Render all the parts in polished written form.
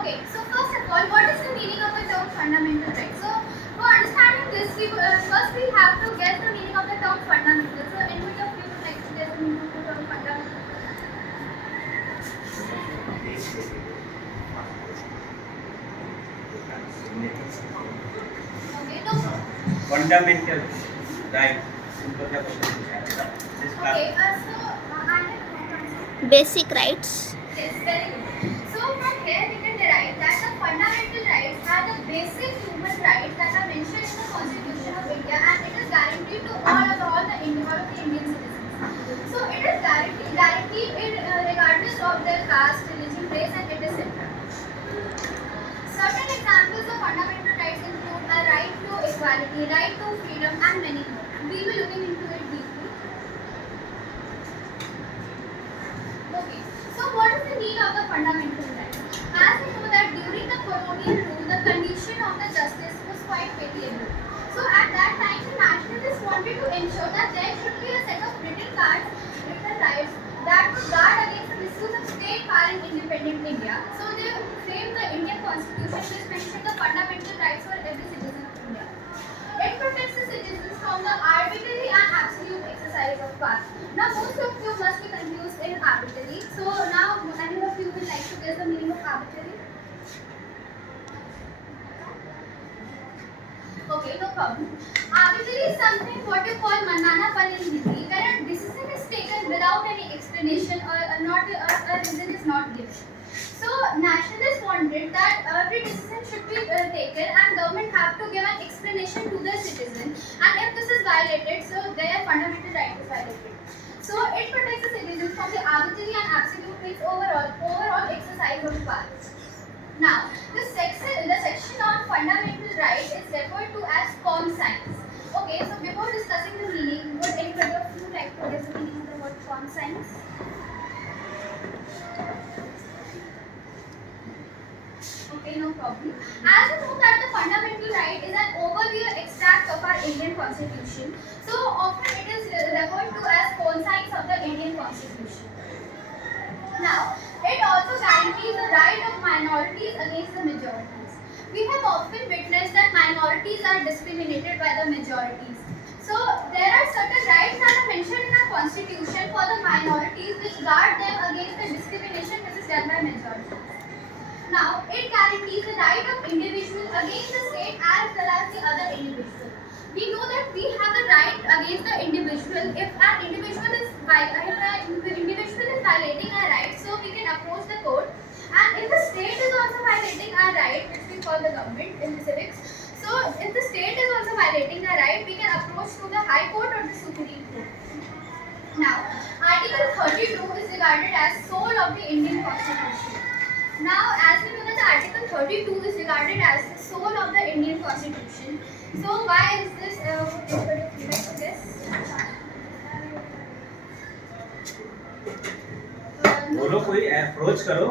Okay, so first of all, what is the meaning of the term fundamental right? So for understanding this, first we have to guess the meaning of the term fundamental. So anybody of you would like to guess the meaning of the term fundamental? Okay, no. Fundamental right. उनको क्या question पूछा है? Okay, so I have Basic rights. yes, very good. So from here we can derive that the fundamental rights are the basic human rights that are mentioned in the Constitution of India, and it is guaranteed to all the Indian citizens. So it is guaranteed regardless of their caste, religion, race, and it is central. Certain examples of fundamental rights include a right to equality, right to freedom, and many more. We will be looking into it deeply. Okay, so what is the need of the fundamental rights? As we know that during the colonial rule, the condition of the justice was quite pitiable. So at that time, the nationalists wanted to ensure that there should be a set of written rights that would guard against the misuse of state power in independent India. So they framed the Indian Constitution which mentioned the fundamental rights for every citizen of India. It protects the citizens from the arbitrary and absolute exercise of power. Now, most of you must be confused in arbitrary. So now, any of you would like to guess the meaning of arbitrary? Okay, no problem. Arbitrary is something what you call mananapan in Hindi, where a decision is taken without any explanation or a reason is not given. So nationalists wanted that every decision should be taken and government have to give an explanation to the citizen, and if this is violated, so their fundamental right is violated. So it protects the citizens from the arbitrary and absolute means overall exercise of power. Now, the section on fundamental right is referred to as conscience. Okay, so before discussing the meaning, would anybody of you like to guess the meaning of the word conscience? Okay, no problem. As you know that the fundamental right is an overview extract of our Indian Constitution. So often it is referred to as conscience of the Indian Constitution. Now, it also guarantees the right of minorities against the majorities. We have often witnessed that minorities are discriminated by the majorities. So there are certain rights that are mentioned in our Constitution for the minorities which guard them against the discrimination which is done by majorities. Now, it guarantees the right of individual against the state as well as the other individual. We know that we have the right against the individual if an individual is violating our rights, so we can approach the court. And if the state is also violating our right, which we call the government in the civics, so if the state is also violating our right, we can approach to the High Court or the Supreme Court. Now, Article 32 is regarded as soul of the Indian Constitution. Now, as we know that the Article 32 is regarded as the soul of the Indian Constitution. So, why is this? बोलो कोई approach करो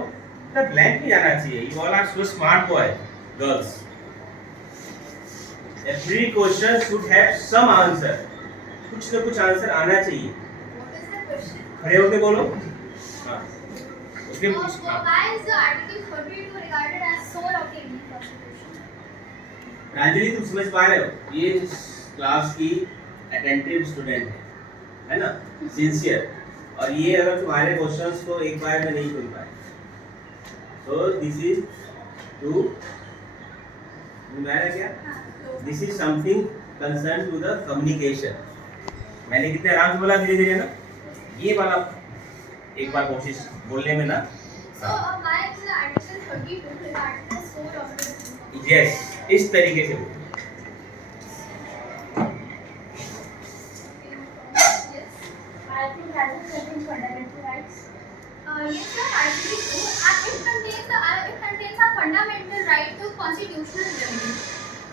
ना, blank नहीं जाना चाहिए. You all are so smart boy, girls. Every question should have some answer. कुछ ना कुछ आंसर आना चाहिए. What is the question? खड़े होके बोलो. हाँ. उसके Why is the Article 32 regarded as soul of the Indian Constitution? Pranjali, तुम समझ पा रहे हो? ये क्लास की अटेंटिव स्टूडेंट है ना, सिंसियर, और ये अगर तुम्हारे क्वेश्चंस को एक बार में नहीं सुन पाए, तो दिस इज टू क्या, this is something concern to the communication. मैंने कितने आराम से बोला, धीरे धीरे ना, ये वाला एक बार कोशिश बोलने में ना. So, why is the Article 32 regarded as soul of the Indian? Yes, इस तरीके से बोलो. I think that is certain fundamental rights. Yes, sir, Article 2, and it contains a fundamental right to constitutional remedy.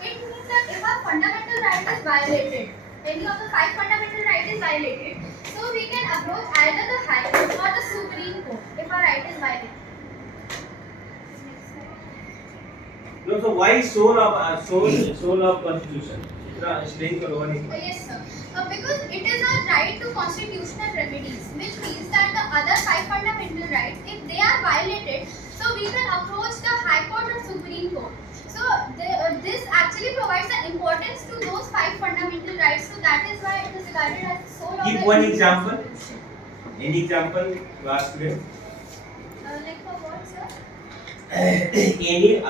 It means that if a fundamental right is violated, any of the 5 fundamental rights is violated, so we can approach either the High Court or the Supreme Court if a right is violated. No, so why soul of constitution? इतना explain करो नहीं. Yes, sir. Because it is a right to constitutional remedies, which means that the other 5 fundamental rights, if they are violated, so we can approach the High Court this actually provides the importance to those 5 fundamental rights. So that is why it is regarded as the sole of Give the one Indian example. Constitution. Any example, class student? Like for what, sir? Any,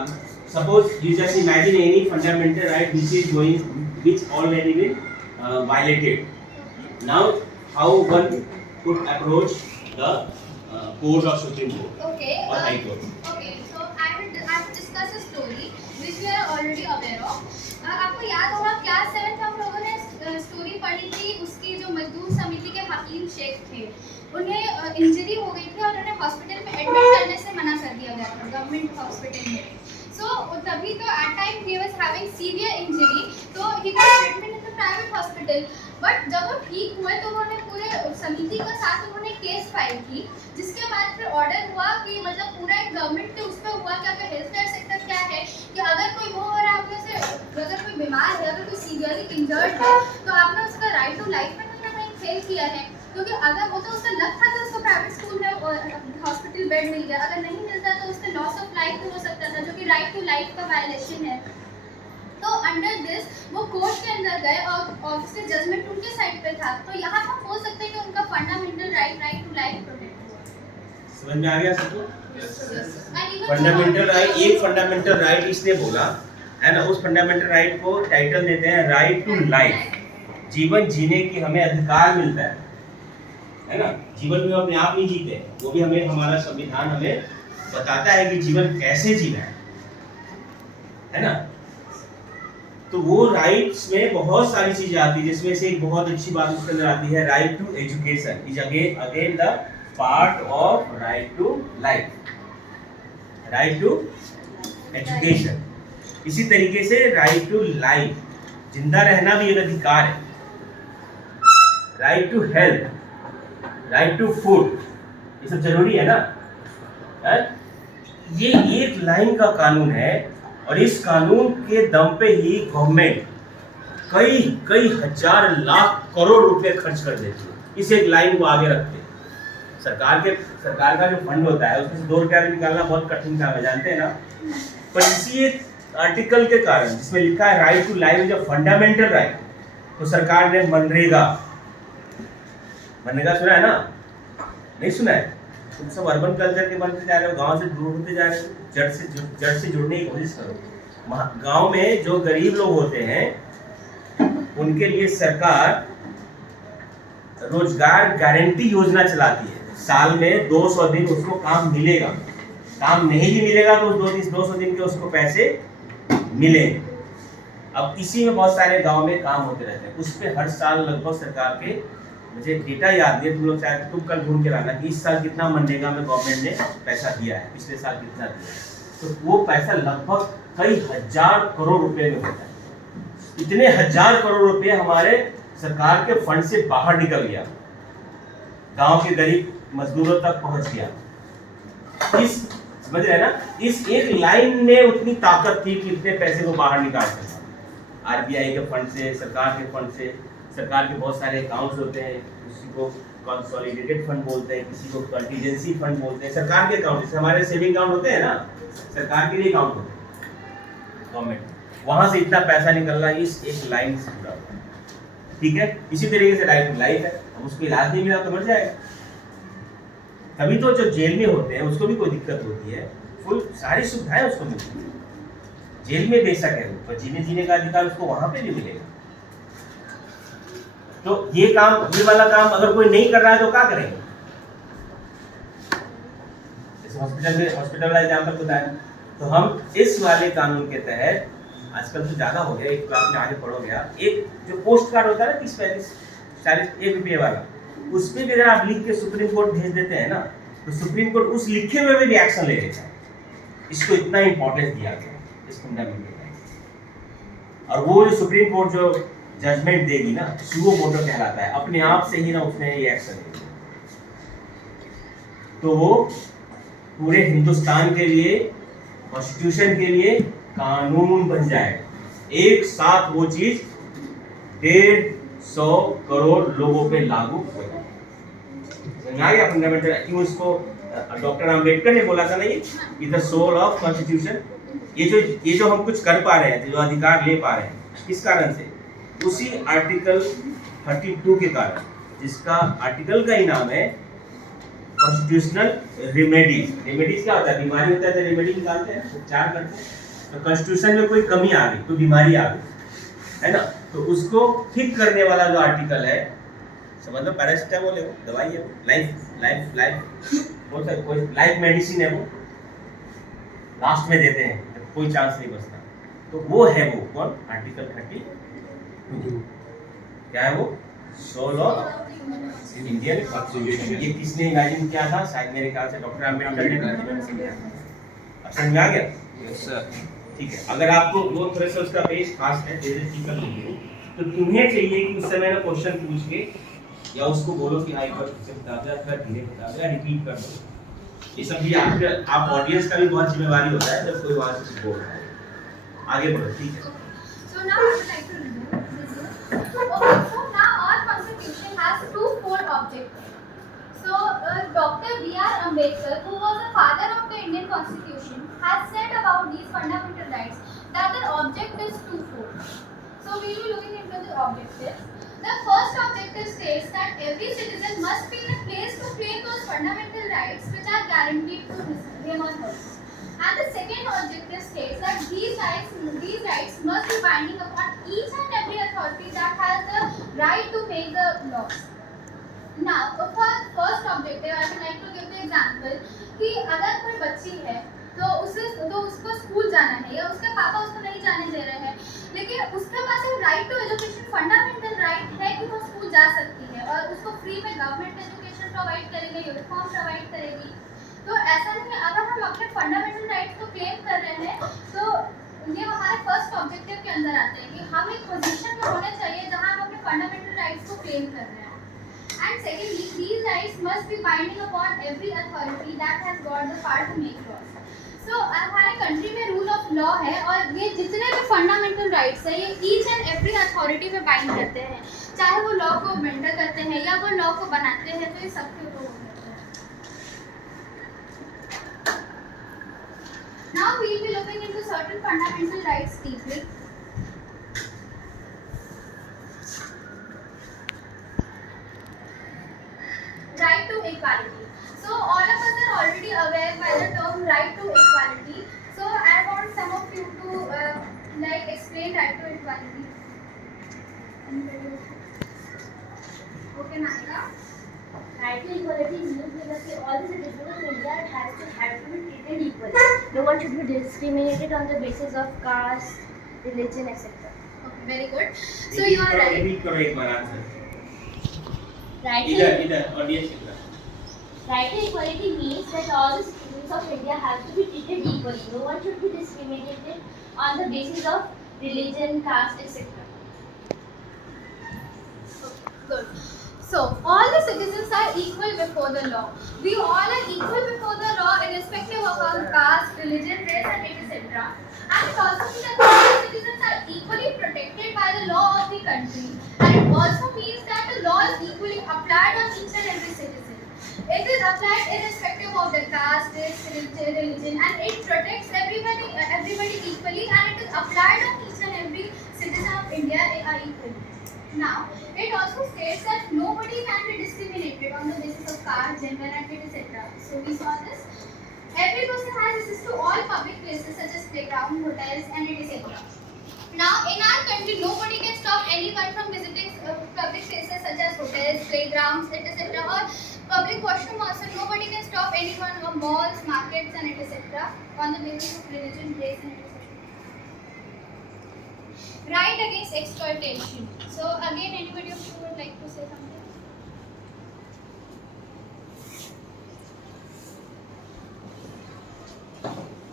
suppose you just imagine any fundamental right which already been violated. Now, how one could approach the court or Supreme Court Okay. or High Court? Okay. So I will discuss a story which we are already aware of. आपको याद होगा class 7 हम लोगों ने story पढ़ी थी उसकी जो मजदूर समिति के हकीम शेख थे उन्हें इंजरी हो गई थी और उन्हें हॉस्पिटल में एडमिट करने से मना कर दिया गया था गवर्नमेंट हॉस्पिटल में. सो तभी तो at time he was having severe injury तो he got treatment in the private hospital. But जब वो ठीक हुए तो उन्होंने पूरे समिति के साथ उन्होंने केस फाइल की जिसके बाद फिर ऑर्डर हुआ कि मतलब पूरा एक गवर्नमेंट के उस पर हुआ कि आपका हेल्थ केयर सेक्टर क्या है कि अगर कोई वो हो रहा है आपने से अगर कोई बीमार है अगर कोई सीवियरली इंजर्ड है तो आपने उसका राइट टू लाइफ में कहीं ना कहीं फेल किया है. क्योंकि अगर वो तो उसका लक था तो उसको प्राइवेट स्कूल में हॉस्पिटल बेड मिल गया अगर नहीं मिलता तो उसका लॉस ऑफ लाइफ भी हो सकता था जो कि राइट टू लाइफ का वायलेशन है. तो अंडर दिस वो कोर्ट के अंदर गए और ऑब्वियसली जजमेंट उनके साइड पे था. तो यहाँ हम बोल सकते हैं कि उनका fundamental right to life protect हुआ. समझ में आ गया सबको? And even फंडामेंटल राइट, एक फंडामेंटल राइट इसने बोला है ना, उस फंडामेंटल राइट को टाइटल देते हैं राइट टू लाइफ. जीवन जीने की हमें अधिकार मिलता है ना. जीवन में अपने आप नहीं जीते, वो भी हमें हमारा संविधान हमें बताता है कि जीवन कैसे जीना है ना. तो वो राइट्स में बहुत सारी चीजें आती है जिसमें से एक बहुत अच्छी बात उसके अंदर आती है right to education is again the part of right to life. Right to education. इसी तरीके से राइट टू लाइफ, जिंदा रहना भी एक अधिकार है. Right to health, right to food, ये सब जरूरी है ना. ये एक लाइन का कानून है और इस कानून के दम पे ही गवर्नमेंट कई कई हजार लाख करोड़ रुपए खर्च कर देती है इस एक लाइन को आगे रखते. सरकार का जो फंड होता है उसमें से 2 रुपया भी निकालना बहुत कठिन काम है, जानते हैं ना. पर इसी एक आर्टिकल के कारण जिसमें लिखा है right to life is a fundamental right, तो सरकार ने मनरेगा सुना है ना? नहीं सुना है? तुम सब अर्बन कल्चर के बनते जा रहे हो, गांव से दूर होते जा रहे हो. जड़ से जुड़ने की कोशिश करो. गांव में जो गरीब लोग होते हैं उनके लिए सरकार रोजगार गारंटी योजना चलाती है. साल में 200 दिन उसको काम मिलेगा. काम नहीं भी मिलेगा तो उस 200 दिन के उसको पैसे मिलेंगे. अब इसी में बहुत सारे गांव में काम होते रहते हैं. उस पे हर साल लगभग सरकार के, मुझे डेटा याद नहीं है, तुम लोग चाहे तुम कल ढूंढ के लाना कि इस साल कितना मनरेगा में गवर्नमेंट ने पैसा दिया है, पिछले साल कितना दिया है. तो वो पैसा लगभग कई हजार करोड़ रुपए में होता है. इतने हजार करोड़ रुपए हमारे सरकार के फंड से बाहर निकल गया, गांव के गरीब मजदूरों तक पहुंच गया. इस समझ रहे हैं ना, इस एक लाइन में उतनी ताकत थी कि इतने पैसे को बाहर निकाल सकता. आरबीआई के फंड से, सरकार के फंड से. सरकार के बहुत सारे अकाउंट्स होते हैं, किसी को कंसोलिडेटेड फंड बोलते हैं, किसी को कंटीजेंसी फंड बोलते हैं. सरकार के अकाउंट जैसे हमारे सेविंग अकाउंट होते हैं ना, सरकार के लिए अकाउंट होते हैं गवर्नमेंट, वहां से इतना पैसा निकल रहा है इस एक लाइन से जुड़ा हुआ है. ठीक है. इसी तरीके से राइट टू लाइफ है. अब उसको इलाज नहीं मिला तो मर जाएगा. तभी तो जो जेल में होते हैं उसको भी कोई दिक्कत होती है, फुल सारी सुविधाएं उसको मिलती है. जेल में बेशक है पर जीने का अधिकार उसको वहां पे भी मिलेगा. तो ये वाला काम अगर कोई नहीं कर रहा है तो क्या करेंगे? जैसे हॉस्पिटल वाला एग्जाम्पल बताया, तो हम इस वाले कानून के तहत, आजकल तो ज्यादा हो गया, एक क्लास में आगे पढ़ोगे आप, एक जो पोस्ट कार्ड होता है ना 30-40 1 रुपये वाला, उसमें भी अगर आप लिख के सुप्रीम कोर्ट भेज देते हैं ना, तो सुप्रीम कोर्ट उस लिखे हुए में भी एक्शन ले लेता है. इसको इतना इंपॉर्टेंस दिया गया इस फंडामेंटल राइट. और वो जो सुप्रीम कोर्ट जो जजमेंट देगी ना, सुओ मोटो कहलाता है, अपने आप से ही ना उसने ये एक्शन लिया. तो वो पूरे हिंदुस्तान के लिए, कॉन्स्टिट्यूशन के लिए कानून बन जाएगा. एक साथ वो चीज 150 करोड़ लोगों पे लागू हो जाएगी. फंडामेंटल क्यों इसको डॉक्टर अंबेडकर ने बोला था ना, ये is the soul of constitution. ये जो हम कुछ कर पा रहे हैं, जो अधिकार ले पा रहे हैं, किस कारण से? उसी आर्टिकल 32 के कारण, जिसका आर्टिकल का ही नाम है कॉन्स्टिट्यूशनल रेमेडीज। रेमेडीज क्या होता है? बीमारी होता है तो रेमेडी निकालते हैं, उपचार करते हैं। तो कॉन्स्टिट्यूशन में कोई कमी आ गई, कोई बीमारी आ गई, है ना, तो उसको ठीक करने वाला जो आर्टिकल है, समझ लो पैरासिटामोल है, वो दवाई है, लाइफ कोई लाइफ मेडिसिन है, वो लास्ट में देते हैं जब कोई चांस नहीं बचता, तो वो है, वो कौन? आर्टिकल 32। क्या है वो? Soul of Indian constitution. ये किसने इमेजिन किया था? शायद मेरे ख्याल से डॉक्टर अम्बेडकर ने। अब समझ में आ गया? Yes sir. ठीक है, अगर आपको वो थोड़ा सा उसका पेज खास है, जैसे ठीक कर लीजिए, तो तुम्हें चाहिए कि उस समय ना क्वेश्चन पूछ के, या उसको बोलो कि हाई पर से बता दो, थोड़ा धीरे बता दो, या रिपीट कर दो। ये सब भी आप ऑडियंस का भी बहुत जिम्मेवारी होता है जब कोई वहां से कुछ बोल रहा है। आगे बढ़ो, ठीक है। So now I would like to review this. Okay, so now our constitution has two core objectives. So Dr. B.R. Ambedkar, who was the father of the Indian Constitution, has said about these fundamental rights that their object is twofold. So we will be looking into the objectives. The first objective states that every citizen must be in a place to claim those fundamental rights which are guaranteed to him or her. And the second objective states that these rights must be binding upon each and every authority that has the right to make the laws. Now, for first objective, I would like to give the example कि अगर कोई बच्ची है तो उसको school जाना है, या उसके पापा उसको नहीं जाने दे रहे हैं, लेकिन उसके पास एक right to education, fundamental right है कि वो स्कूल जा सकती है, और उसको फ्री में गवर्नमेंट एजुकेशन प्रोवाइड करेगी, यूनिफॉर्म प्रोवाइड करेगी। तो ऐसा नहीं है, अगर हम अपने फंडामेंटल राइट्स को क्लेम कर रहे हैं तो ये हमारे फर्स्ट ऑब्जेक्टिव के अंदर आते हैं कि हम एक पोजीशन में होने चाहिए जहां हम अपने फंडामेंटल राइट्स को क्लेम कर रहे हैं। And secondly, these rights must be binding upon every authority that has got the power to make laws. So हमारे कंट्री में रूल ऑफ लॉ है, और ये जितने भी फंडामेंटल राइट्स है ये ईच एंड एवरी अथॉरिटी में बाइंड करते हैं, चाहे वो लॉ को मेंटर करते हैं या वो लॉ को बनाते हैं, तो ये सबके ऊपर होते हैं। Now we will be looking into certain fundamental rights deeply. Right to equality. So all of us are already aware by the term right to equality. So I want some of you to explain right to equality. Okay, Naika. Right to equality means that all the citizens of India have to be treated equally. No one should be discriminated on the basis of caste, religion, etc. Okay, very good. So you are right. Repeat करो एक बार answer. Right इधर audience की तरफ। Right to equality means that all the citizens of India have to be treated equally. No one should be discriminated on the basis of religion, caste, etc. Good. So all the citizens are equal before the law. We all are equal before the law, irrespective of our caste, religion, race, and etc. And it also means that all the citizens are equally protected by the law of the country. And it also means that the law is equally applied on each and every citizen. It is applied irrespective of the caste, race, religion, and it protects everybody equally, and it is applied on each and every citizen of India equally. Now, it also states that nobody can be discriminated on the basis of caste, gender, and etc. So we saw this. Every person has access to all public places such as playground, hotels, and etc. Now, in our country, nobody can stop anyone from visiting public places such as hotels, playgrounds, etc. Or public washroom also. Nobody can stop anyone from malls, markets, and etc. on the basis of religion, race, and etc. Right against exploitation. So again, anybody of you would like to say something?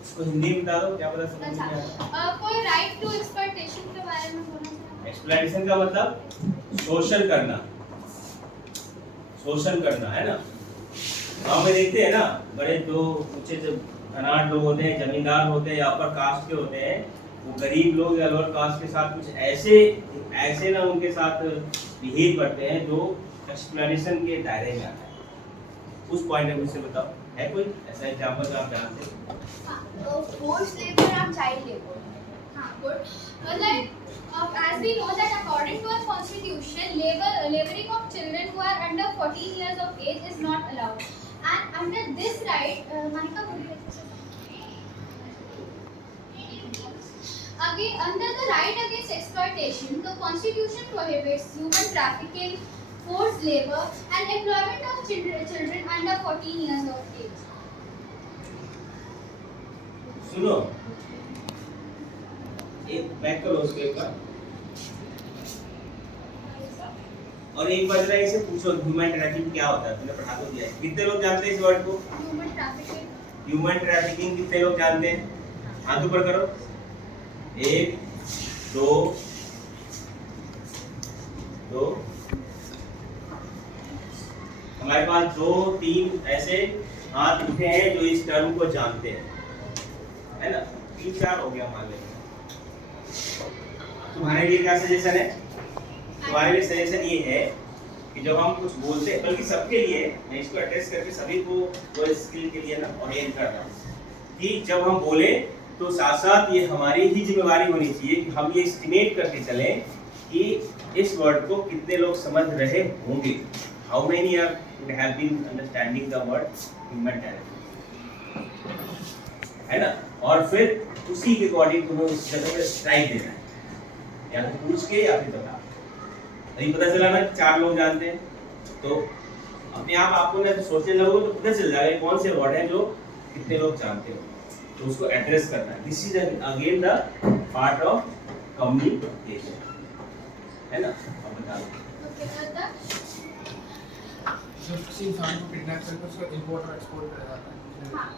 इसको हिंदी में बता दो, क्या पता समझ में आए। अच्छा, कोई राइट टू एक्सप्लॉइटेशन के बारे में बोलना चाहे? एक्सप्लॉइटेशन का मतलब शोषण करना, शोषण करना, है ना। गांव में देखते हैं ना, बड़े जो ऊंचे धनाढ़ लोग होते हैं, जमींदार होते हैं या अपर कास्ट के होते हैं, वो गरीब लोग या लोअर कास्ट के साथ कुछ ऐसे ना उनके साथ बिहेव करते हैं जो एक्सप्लॉइटेशन के दायरे में आता है। उस पॉइंट ऑफ व्यू से बताओ। है कोई ऐसा एग्जांपल जो आप जानते हो? हाँ, फोर्स लेबर और चाइल्ड लेबर. हाँ, good. Like, as we know that according to our constitution, laboring of children who are under 14 years of age is not allowed. And under this right, Monica, would you like to say something? Again, under the right against exploitation, the constitution prohibits human trafficking, forced labor, and employment of children under 14 years of age. सुनो, एक back करो उसके एक बार, और एक बार जरा इसे पूछो ह्यूमन ट्रैफिकिंग क्या होता है? तुमने पढ़ा तो दिया है. कितने लोग जानते हैं इस वर्ड को? Human trafficking. ह्यूमन ट्रैफिकिंग कितने लोग जानते हैं? हाथ ऊपर करो. 1 2 2. हमारे पास 2 3 ऐसे हाथ उठे हैं जो इस टर्म को जानते हैं, है ना? 3 4 हो गया मान लेंगे. तुम्हारे लिए क्या सजेशन है? तुम्हारे लिए सजेशन ये है कि जब हम कुछ बोलते हैं, बल्कि सबके लिए, मैं इसको एड्रेस करके सभी को वो स्किल के लिए ना ओरिएंट कर रहा हूँ कि जब हम बोले तो साथ साथ ये हमारी ही जिम्मेदारी होनी चाहिए कि हम ये एस्टिमेट करके चलें कि इस वर्ड को कितने लोग समझ रहे होंगे. How many would have been understanding the word human trafficking, है ना? और फिर उसी के अकॉर्डिंग तुम्हें उस जगह पे स्ट्राइक देना है, या तो पूछ के या फिर बता. नहीं पता चला ना 4 लोग जानते हैं, तो अपने आप आपको ना सोचने लगोगे तो पता चल जाएगा कौन से वर्ड हैं जो कितने लोग जानते हो, तो उसको एड्रेस करना है. This is again the part of communication, है ना? अब बता दो. Okay, Arda? जब किसी इंसान को किडनैप करके उसका इंपोर्ट और एक्सपोर्ट किया जाता है. हाँ,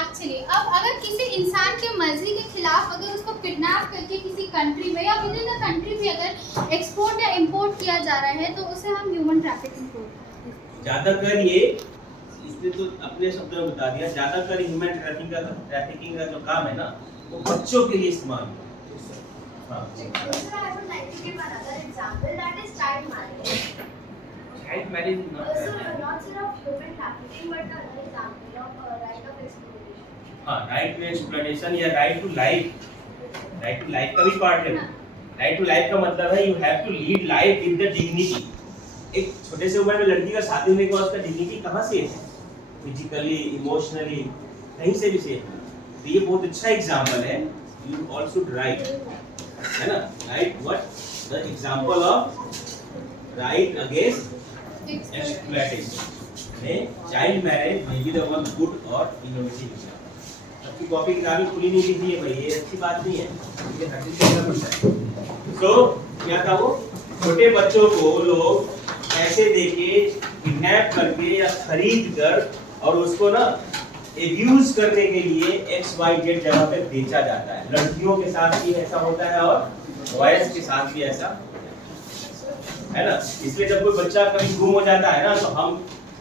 एक्चुअली अब अगर किसी इंसान के मर्जी के खिलाफ अगर उसको किडनैप करके किसी कंट्री में या विद इन द कंट्री भी अगर एक्सपोर्ट या इंपोर्ट किया जा रहा है तो उसे हम ह्यूमन ट्रैफिकिंग बोलते हैं. ज्यादातर ये इसने तो अपने शब्दों में बता दिया, ज्यादातर ह्यूमन ट्रैफिकिंग का जो काम है ना वो बच्चों के लिए इस्तेमाल होता है. हाँ. Also, I would like to give another example, that is child marriage. Child marriage Also, not sort of human trafficking, but another example of right of exploitation. हाँ, राइट टू एक्सप्लॉइटेशन या right to life. Right to life का भी part है. Right to life का मतलब है you have to lead life with the dignity. एक छोटे से उम्र में लड़की का शादी होने के बाद उसका डिग्निटी कहाँ से है? फिजिकली, इमोशनली, कहीं से भी से. तो ये बहुत अच्छा एग्जांपल है. यू आल्सो राइट, है ना? Right what the example of right against exploitation. Child marriage may be the one good और इनोवेटिव एग्जांपल. सबकी कॉपी किताबें खुली नहीं दिखी है भाई, ये अच्छी बात नहीं है, ये हर चीज करना पड़ता है. तो क्या था वो छोटे बच्चों को लोग पैसे देके किडनैप करके या खरीद कर और उसको ना एब्यूज करने के लिए XYZ जगह पे बेचा जाता है. लड़कियों के साथ भी ऐसा होता है और बॉयज के साथ भी ऐसा, है ना? इसलिए जब कोई बच्चा कहीं गुम हो जाता है ना तो हम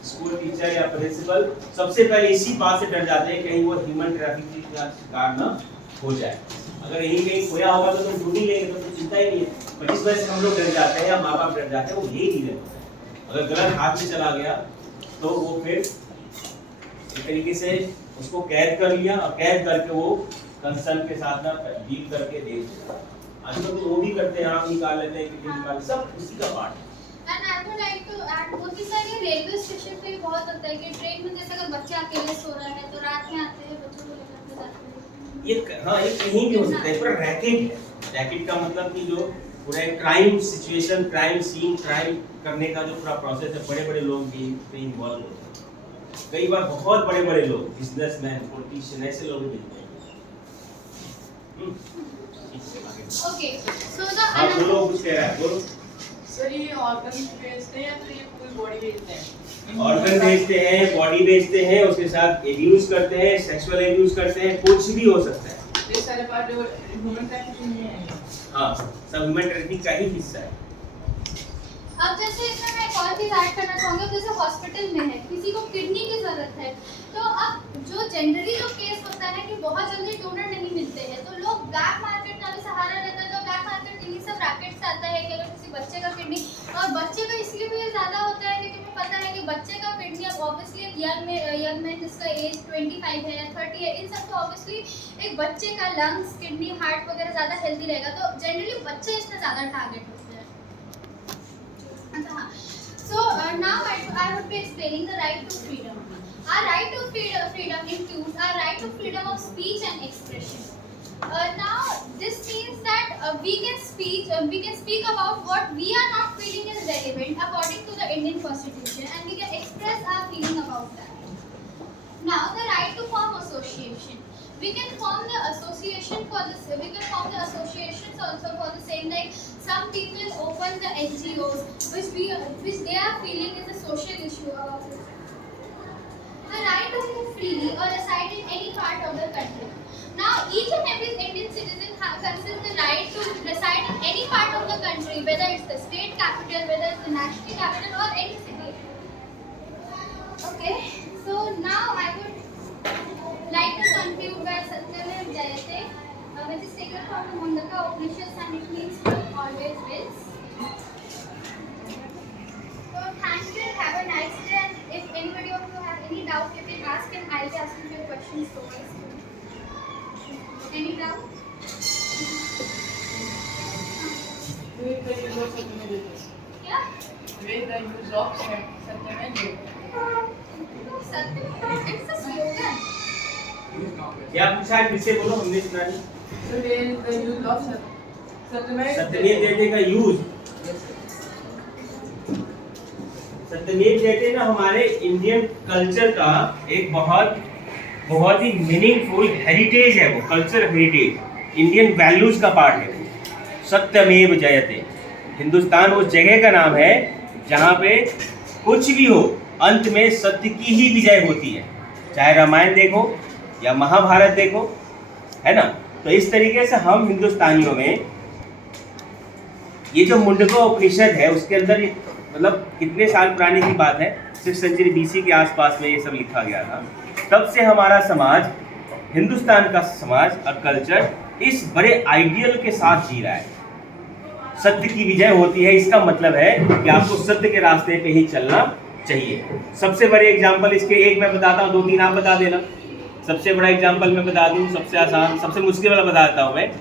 स्कूल टीचर या प्रिंसिपल सबसे पहले इसी बात से डर जाते हैं कहीं वो ह्यूमन ट्रैफिकिंग का शिकार ना हो जाए. अगर यही कहीं खोया होगा तो तुम ढूंढ ही लेंगे, तो कुछ चिंता ही नहीं है. पर जिस वजह से हम लोग डर जाते हैं या माँ बाप डर जाते हैं वो यही रीजन होता है. अगर गलत हाथ में चला गया तो वो फिर एक तरीके से उसको कैद कर लिया और कैद करके वो कंसर्न के साथ ना डील करके दे दिया. आजकल तो वो भी करते हैं, आम निकाल लेते हैं, किडनी निकाल, सब उसी का पार्ट है. And I would like to add, वो किस्सा ये रेलवे स्टेशन पे भी बहुत होता है कि ट्रेन में जैसे अगर बच्चे अकेले सो रहे हैं तो रात में आते हैं बच्चों को लेकर के जाते हैं. ये हाँ, ये कहीं भी हो सकता है. पूरा रैकेट है. रैकेट का मतलब कि जो पूरा एक crime situation, crime scene, crime करने का जो पूरा प्रोसेस है, बड़े-बड़े लोग भी इसमें इन्वॉल्व होते हैं. कई बार बहुत बड़े-बड़े लोग, बिजनेसमैन, पॉलिटिशियन, ऐसे लोग भी मिलते हैं. Okay, so the हाँ, बोलो, कुछ कह रहा है, बोलो. सर ये ऑर्गन बेचते हैं या फिर ये पूरी बॉडी बेचते हैं? ऑर्गन बेचते हैं, बॉडी बेचते हैं, उसके साथ एब्यूज करते हैं, सेक्सुअल एब्यूज करते हैं, कुछ भी हो सकता है. ये सारे पार्ट ह्यूमन ट्रैफिकिंग में है. हाँ, सब ह्यूमन ट्रैफिकिंग का ही हिस्सा है. अब जैसे इसमें मैं एक और चीज ऐड करना चाहूँगी, जैसे हॉस्पिटल में है किसी को किडनी की जरूरत है तो अब जो जनरली जो केस होता है कि बहुत जल्दी डोनर नहीं मिलते हैं तो लोग ब्लैक मार्केट का भी सहारा रहता है. तो ब्लैक मार्केट इन्हीं सब रैकेट से आता है कि अगर किसी बच्चे का किडनी, और बच्चे का इसलिए भी ज़्यादा होता है क्योंकि हमें पता है कि बच्चे का किडनी अब ऑब्वियसली एक यंग में जिसका एज 25 है या 30 है, इन सब तो ऑब्वियसली एक बच्चे का लंग्स, किडनी, हार्ट वगैरह ज़्यादा हेल्दी रहेगा, तो जनरली बच्चे इसमें ज़्यादा टारगेट होते हैं। अच्छा हाँ, so now I would be explaining the right to freedom. Our right to freedom includes our right to freedom of speech and expression. Now this means that we can speak about what we are not feeling is relevant according to the Indian Constitution, and we can express our feeling about that. Now the right to form association. We can form the association for this. We can form the associations also for the same. Like some people open the NGOs, which they are feeling is a social issue about it. The right to move freely or reside in any part of the country. Now, each and every Indian citizen considers the right to reside in any part of the country, whether it's the state capital, whether it's the national capital, or any city. Okay, so now I would like to conclude by Satyamev Jayate, which is taken from the Mundaka Upanishads, and it means truth always wins. So thank you and have a nice day, and if anybody of you have any doubt, you can ask, and I'll be asking you questions so my students. Any doubt? With the use of Satyamev. Yeah? With the use of Satyamev. No, Satyamev, it's a slogan. क्या पूछा है, फिर से बोलो, हमने सुना नहीं। So there is the use of Satyamev. सत्यमेव जयते का यूज, सत्यमेव जयते ना हमारे इंडियन कल्चर का एक बहुत ही मीनिंगफुल हेरिटेज है, वो कल्चर हेरिटेज, इंडियन वैल्यूज का पार्ट है। सत्यमेव जयते, हिंदुस्तान उस जगह का नाम है जहाँ पे कुछ भी हो अंत में सत्य की ही विजय होती है, चाहे रामायण देखो या महाभारत देखो, है ना। तो इस तरीके से हम हिंदुस्तानियों में ये जो मुंडका उपनिषद है उसके अंदर मतलब कितने साल पुरानी की बात है, 6th सेंचुरी BC के आसपास में ये सब लिखा गया था। तब से हमारा समाज, हिंदुस्तान का समाज और कल्चर इस बड़े आइडियल के साथ जी रहा है, सत्य की विजय होती है। इसका मतलब है कि आपको सत्य के रास्ते पे ही चलना चाहिए। सबसे बड़े एग्जाम्पल इसके एक मैं बताता हूँ, 2-3 आप बता देना। सबसे बड़ा एग्जाम्पल मैं बता दूँ, सबसे आसान, सबसे मुश्किल वाला बता देता हूँ मैं।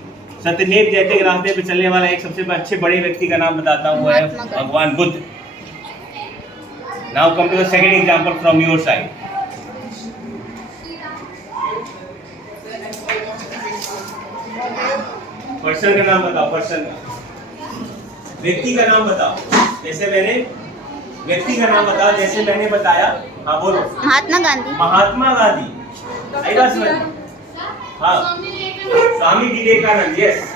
सत्यमेव जयते के रास्ते पे चलने वाला एक सबसे अच्छे बड़े व्यक्ति का नाम बताता हूँ, वो है भगवान Buddha. Now come to the second example from your side. Person का नाम बताओ, पर्सन का, व्यक्ति का नाम बताओ। जैसे मैंने व्यक्ति का नाम बताओ, जैसे मैंने बताया। हाँ बोलो। महात्मा गांधी। महात्मा गांधी, आई बात समझ। हाँ, Swami Vivekananda, yes.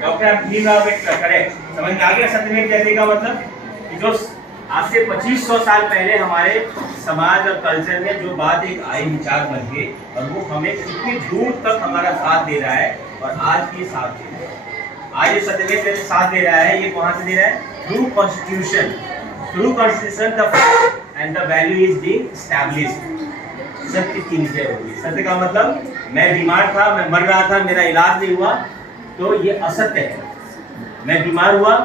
Doctor Bhimrao Ambedkar, correct. समझ में आ गया सत्यमेव जयते का मतलब कि जो आज से 2500 साल पहले हमारे समाज और कल्चर में जो बात एक आई, विचार बन के, और वो हमें कितनी दूर तक हमारा साथ दे रहा है, और आज भी साथ दे रहा है। आज ये सत्यमेव जयते साथ दे रहा है, ये कहाँ से दे रहा है? Through constitution, through constitution the end the value is being established. सत्य की विजय होगी। सत्य का मतलब मैं बीमार था, मैं मर रहा था, मेरा इलाज नहीं हुआ, तो ये असत्य है। मैं बीमार हुआ,